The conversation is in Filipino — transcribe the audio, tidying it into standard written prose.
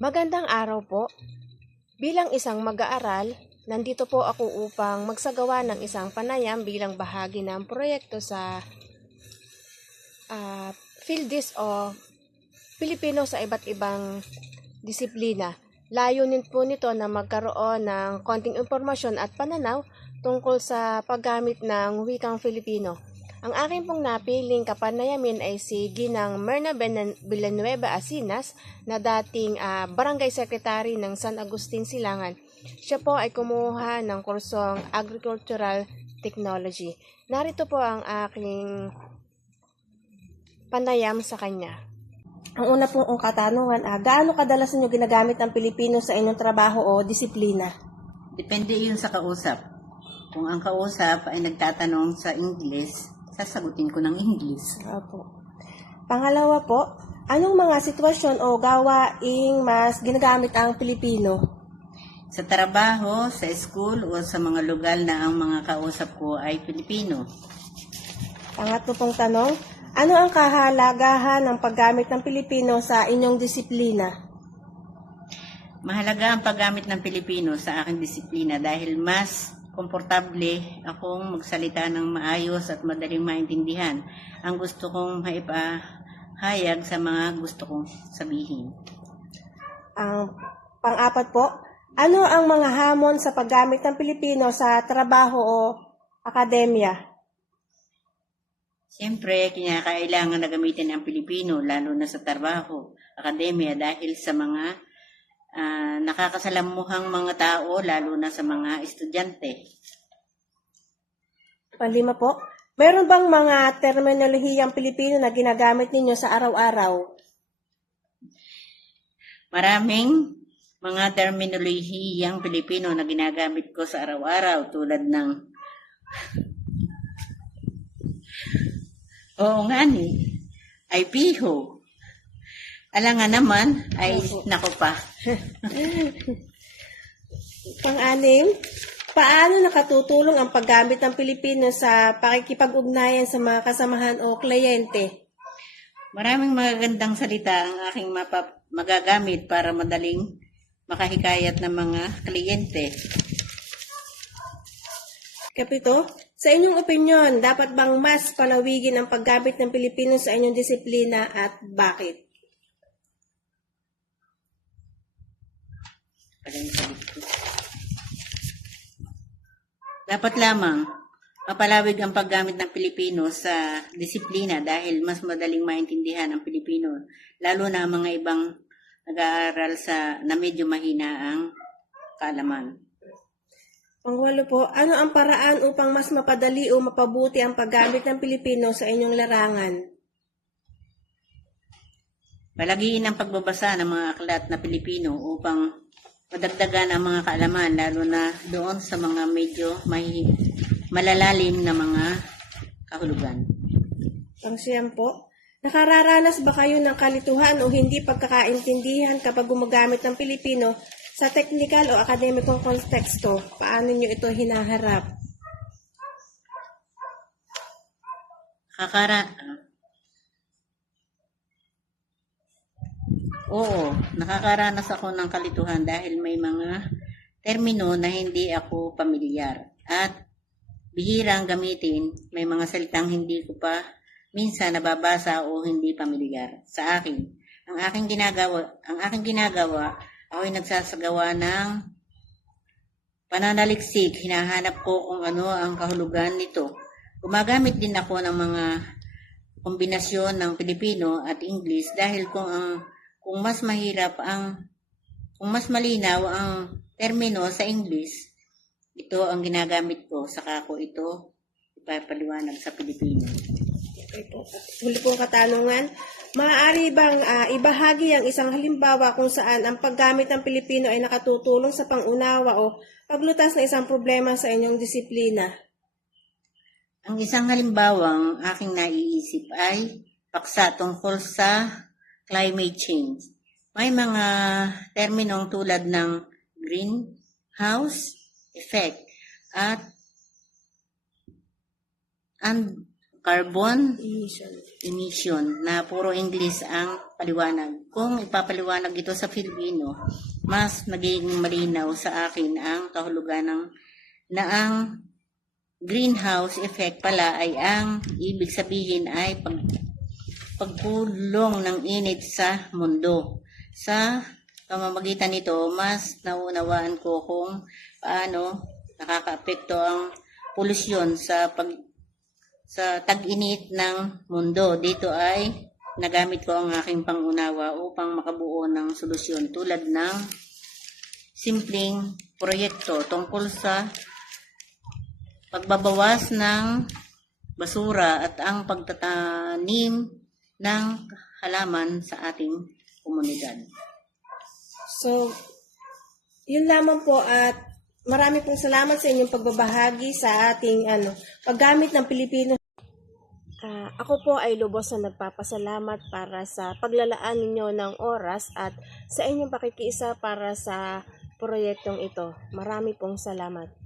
Magandang araw po. Bilang isang mag-aaral, nandito po ako upang magsagawa ng isang panayam bilang bahagi ng proyekto sa PhilDis o Pilipino sa iba't ibang disiplina. Layunin po nito na magkaroon ng konting impormasyon at pananaw tungkol sa paggamit ng wikang Filipino. Ang aking pong napiling kapanayamin ay si Ginang Merna Villanueva Asinas na dating Barangay Secretary ng San Agustin, Silangan. Siya po ay kumuha ng kursong Agricultural Technology. Narito po ang aking panayam sa kanya. Ang una pong katanungan, gaano kadalas niyo ginagamit ang Pilipino sa inyong trabaho o disiplina? Depende yun sa kausap. Kung ang kausap ay nagtatanong sa English, sasagutin ko ng English. Opo. Pangalawa po, anong mga sitwasyon o gawaing mas ginagamit ang Pilipino? Sa trabaho, sa school, o sa mga lugar na ang mga kausap ko ay Pilipino. Pangatlo pong tanong, ano ang kahalagahan ng paggamit ng Pilipino sa inyong disiplina? Mahalaga ang paggamit ng Pilipino sa aking disiplina dahil mas komportable akong magsalita ng maayos at madaling maintindihan ang gusto kong maipahayag sa mga gusto kong sabihin. Ang pang-apat po, ano ang mga hamon sa paggamit ng Pilipino sa trabaho o akademya? Siyempre, kinakailangan na gamitin ang Pilipino lalo na sa trabaho, akademya dahil sa mga nakakasalamuhang mga tao lalo na sa mga estudyante. Panglima po, meron bang mga terminolohiyang Pilipino na ginagamit ninyo sa araw-araw? Maraming mga terminolohiyang Pilipino na ginagamit ko sa araw-araw tulad ng oo nga ni, ay piho. Alangan naman, ay nako pa. Pang-anim, paano nakatutulong ang paggamit ng Pilipino sa pakikipag-ugnayan sa mga kasamahan o kliyente? Maraming magagandang salita ang aking magagamit para madaling makahikayat ng mga kliyente. Kapito, sa inyong opinyon, dapat bang mas palawigin ang paggamit ng Pilipino sa inyong disiplina at bakit? Dapat lamang mapalawig ang paggamit ng Pilipino sa disiplina dahil mas madaling maintindihan ang Pilipino, lalo na ang mga ibang nag-aaral na medyo mahina ang kaalaman. Pangwalo po, ano ang paraan upang mas mapadali o mapabuti ang paggamit ng Pilipino sa inyong larangan? Palagiin ang pagbabasa ng mga aklat na Pilipino upang madagdagan ang mga kaalaman, lalo na doon sa mga medyo malalalim na mga kahulugan. Pangsiyam po, nakararanas ba kayo ng kalituhan o hindi pagkakaintindihan kapag gumagamit ng Pilipino sa teknikal o akademikong konteksto? Paano nyo ito hinaharap? Oo, nakakaranas ako ng kalituhan dahil may mga termino na hindi ako pamilyar at bihirang gamitin, may mga salitang hindi ko pa minsan nababasa o hindi pamilyar sa akin. Ang aking ginagawa, ako ay nagsasagawa ng pananaliksik, hinahanap ko kung ano ang kahulugan nito. Gumagamit din ako ng mga kombinasyon ng Pilipino at English dahil kung mas malinaw ang termino sa English, ito ang ginagamit ko, saka ko ito ipapaliwanag sa Pilipino. Okay po. Huli pong katanungan, maaari bang ibahagi ang isang halimbawa kung saan ang paggamit ng Pilipino ay nakatutulong sa pangunawa o paglutas ng isang problema sa inyong disiplina? Ang isang halimbawang aking naiisip ay paksa tungkol sa climate change. May mga terminong tulad ng greenhouse effect at carbon Emission. emission na puro English ang paliwanag. Kung ipapaliwanag ito sa Filipino, mas magiging malinaw sa akin ang kahulugan na ang greenhouse effect pala ay ang ibig sabihin ay pagkulong ng init sa mundo. Sa pamamagitan nito, mas naunawaan ko kung paano nakakaapekto ang polusyon sa tag-init ng mundo. Dito ay nagamit ko ang aking pangunawa upang makabuo ng solusyon tulad ng simpleng proyekto tungkol sa pagbabawas ng basura at ang pagtatanim ng halaman sa ating komunidad. So, yun lamang po at marami pong salamat sa inyong pagbabahagi sa ating paggamit ng Pilipino. Ako po ay lubos na nagpapasalamat para sa paglalaan ninyo ng oras at sa inyong pakikiisa para sa proyektong ito. Marami pong salamat.